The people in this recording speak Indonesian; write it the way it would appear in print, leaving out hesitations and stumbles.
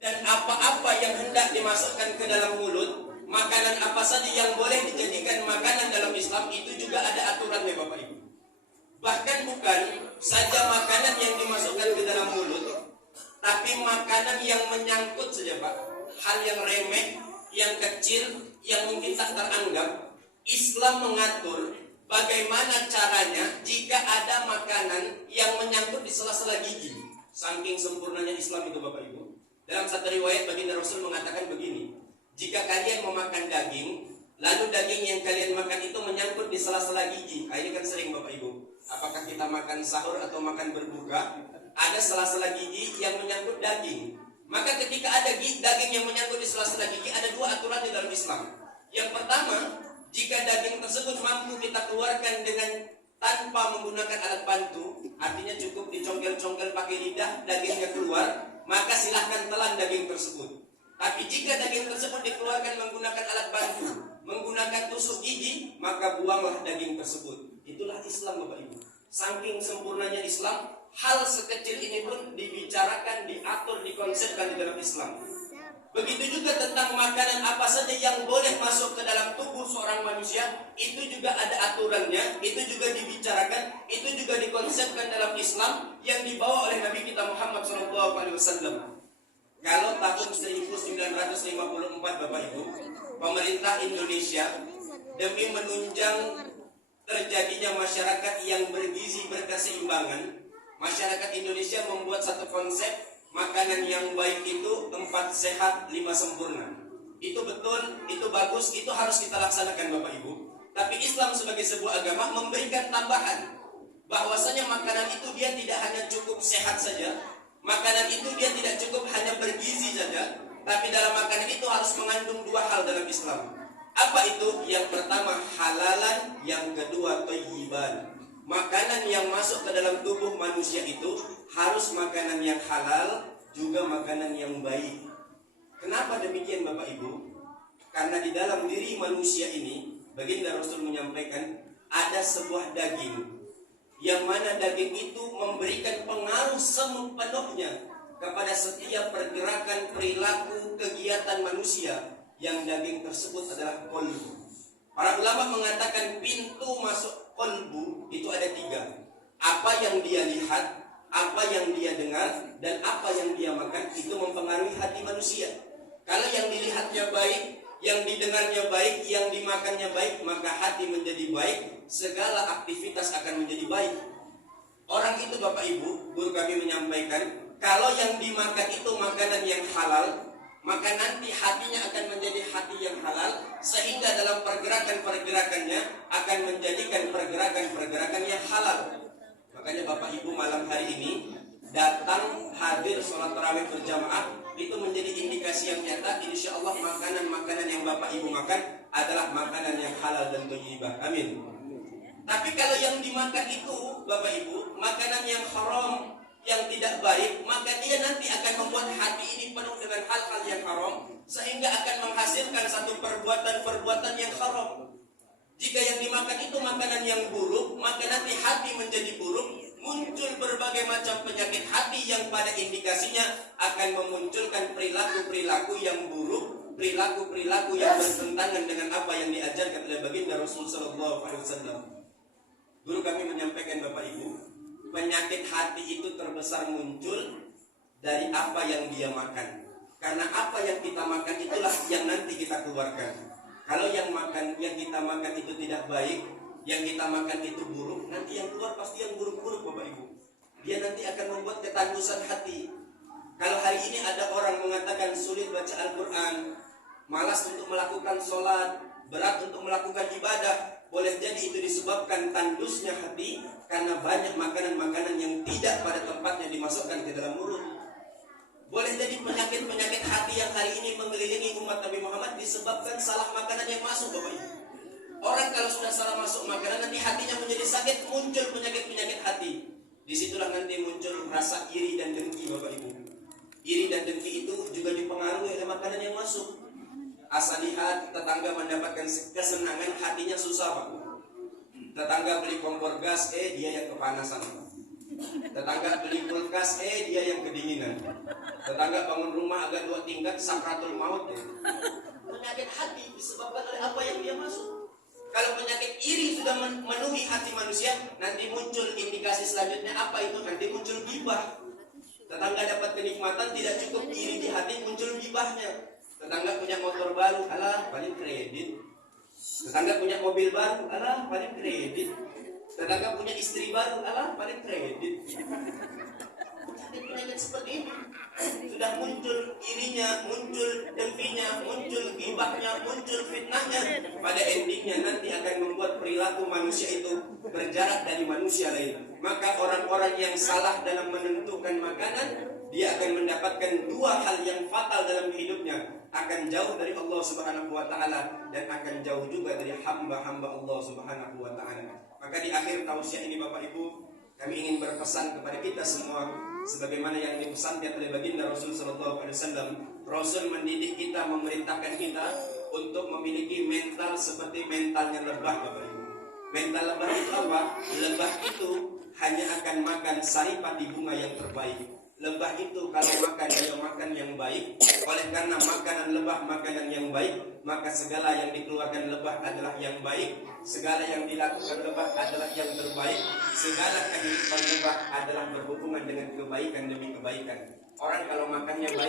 Dan apa-apa yang hendak dimasukkan ke dalam mulut, makanan apa saja yang boleh dijadikan makanan dalam Islam, itu juga ada aturannya Bapak Ibu. Bahkan bukan saja makanan yang dimasukkan ke dalam mulut, tapi makanan yang menyangkut saja Pak, hal yang remeh, yang kecil, yang mungkin tak teranggap, Islam mengatur bagaimana caranya jika ada makanan yang menyangkut di sela-sela gigi. Saking sempurnanya Islam itu Bapak Ibu. Dalam satu riwayat baginda Rasul mengatakan begini, jika kalian memakan daging, lalu daging yang kalian makan itu menyangkut di sela-sela gigi. Ini kan sering Bapak Ibu. Apakah kita makan sahur atau makan berbuka, ada sela-sela gigi yang menyangkut daging. Maka ketika ada daging yang menyangkut di sela-sela gigi, ada dua aturan di dalam Islam. Yang pertama, jika daging tersebut mampu kita keluarkan dengan tanpa menggunakan alat bantu, artinya cukup dicongkel-congkel pakai lidah, dagingnya keluar, maka silahkan telan daging tersebut. Tapi jika daging tersebut dikeluarkan menggunakan alat bantu, menggunakan tusuk gigi, maka buanglah daging tersebut. Itulah Islam Bapak Ibu. Saking sempurnanya Islam, hal sekecil ini pun dibicarakan, diatur, dikonsepkan di dalam Islam. Begitu juga tentang makanan apa saja yang boleh masuk ke dalam tubuh seorang manusia, itu juga ada aturannya, itu juga dibicarakan, itu juga dikonsepkan dalam Islam yang dibawa oleh Nabi kita Muhammad SAW. Kalau tahun 1954 Bapak Ibu, pemerintah Indonesia demi menunjang terjadinya masyarakat yang bergizi berkeseimbangan, masyarakat Indonesia membuat satu konsep makanan yang baik itu 4 sehat 5 sempurna. Itu betul, itu bagus, itu harus kita laksanakan Bapak Ibu. Tapi Islam sebagai sebuah agama memberikan tambahan, bahwasanya makanan itu dia tidak hanya cukup sehat saja, makanan itu dia tidak cukup hanya bergizi saja, tapi dalam makanan itu harus mengandung 2 hal dalam Islam. Apa itu? Yang pertama halalan, yang kedua thayyiban. Makanan yang masuk ke dalam tubuh manusia itu harus makanan yang halal, juga makanan yang baik. Kenapa demikian Bapak Ibu? Karena di dalam diri manusia ini, baginda Rasul menyampaikan, ada sebuah daging, yang mana daging itu memberikan pengaruh sepenuhnya kepada setiap pergerakan, perilaku, kegiatan manusia. Yang daging tersebut adalah qalbu. Para ulama mengatakan pintu masuk qalbu itu ada 3. Apa yang dia lihat, apa yang dia dengar, dan apa yang dia makan, itu mempengaruhi hati manusia. Kalau yang dilihatnya baik, yang didengarnya baik, yang dimakannya baik, maka hati menjadi baik, segala aktivitas akan menjadi baik. Orang itu Bapak Ibu, guru kami menyampaikan, kalau yang dimakan itu makanan yang halal, maka nanti hatinya akan menjadi hati yang halal, sehingga dalam pergerakan-pergerakannya akan menjadikan pergerakan-pergerakan yang halal. Makanya Bapak Ibu malam hari ini datang hadir sholat tarawih berjamaah, itu menjadi indikasi yang nyata, insya Allah makanan-makanan yang Bapak Ibu makan adalah makanan yang halal dan thayyibah. Amin. Tapi kalau yang dimakan itu Bapak Ibu makanan yang haram, yang tidak baik, maka dia nanti akan membuat hati ini penuh dengan hal-hal yang haram, sehingga akan menghasilkan satu perbuatan-perbuatan yang haram. Jika yang dimakan itu makanan yang buruk, maka nanti hati menjadi buruk, muncul berbagai macam penyakit hati yang pada indikasinya akan memunculkan perilaku-perilaku yang buruk, perilaku-perilaku yang bertentangan dengan apa yang diajarkan oleh baginda Rasul sallallahu alaihi wasallam. Guru kami menyampaikan Bapak Ibu, penyakit hati itu terbesar muncul dari apa yang dia makan. Karena apa yang kita makan itulah yang nanti kita keluarkan. Kalau yang kita makan itu tidak baik, yang kita makan itu buruk, nanti yang keluar pasti yang buruk-buruk Bapak Ibu. Dia nanti akan membuat ketandusan hati. Kalau hari ini ada orang mengatakan sulit baca Al-Quran, malas untuk melakukan sholat, berat untuk melakukan ibadah, boleh jadi itu disebabkan tandusnya hati karena banyak makanan-makanan yang tidak pada tempatnya dimasukkan ke dalam mulut. Boleh jadi penyakit-penyakit hati yang hari ini mengelilingi umat Nabi Muhammad disebabkan salah makanan yang masuk Bapak Ibu. Orang kalau sudah salah masuk makanan, nanti hatinya menjadi sakit, muncul penyakit-penyakit hati. Disitulah nanti muncul rasa iri dan dengki Bapak Ibu. Iri dan dengki itu juga dipengaruhi oleh makanan yang masuk. Asal lihat tetangga mendapatkan kesenangan, hatinya susah Pak. Tetangga beli kompor gas, dia yang kepanasan. Tetangga beli kulkas, dia yang kedinginan. Tetangga bangun rumah agak 2 tingkat, sakratul maut. Penyakit hati disebabkan oleh apa yang dia masuk. Kalau penyakit iri sudah memenuhi hati manusia, nanti muncul indikasi selanjutnya apa itu? Nanti muncul gibah. Tetangga dapat kenikmatan, tidak cukup iri di hati, muncul gibahnya. Tetangga punya motor baru, alah paling kredit. Tetangga punya mobil baru, alah paling kredit. Tetangga punya istri baru, alah paling kredit. Penyakit seperti ini sudah muncul irinya, muncul dengkinya, muncul gibahnya, muncul fitnahnya. Pada endingnya nanti akan membuat perilaku manusia itu berjarak dari manusia lain. Maka orang-orang yang salah dalam menentukan makanan, dia akan mendapatkan 2 hal yang fatal dalam hidupnya. Akan jauh dari Allah Subhanahu wa ta'ala, dan akan jauh juga dari hamba-hamba Allah Subhanahu wa ta'ala. Maka di akhir tausiah ini Bapak Ibu, kami ingin berpesan kepada kita semua, sebagaimana yang dipesankan oleh baginda Rasul sallallahu alaihi wasallam. Rasul mendidik kita, memerintahkan kita untuk memiliki mental seperti mentalnya lebah, Bapak Ibu. Mental lebah itu apa? Lebah itu hanya akan makan saripati bunga yang terbaik. Lebah itu kalau makan, dia makan yang baik. Oleh karena makanan lebah makanan yang baik, maka segala yang dikeluarkan lebah adalah yang baik. Segala yang dilakukan lebah adalah yang terbaik. Segala kehidupan lebah adalah berhubungan dengan kebaikan demi kebaikan. Orang kalau makannya baik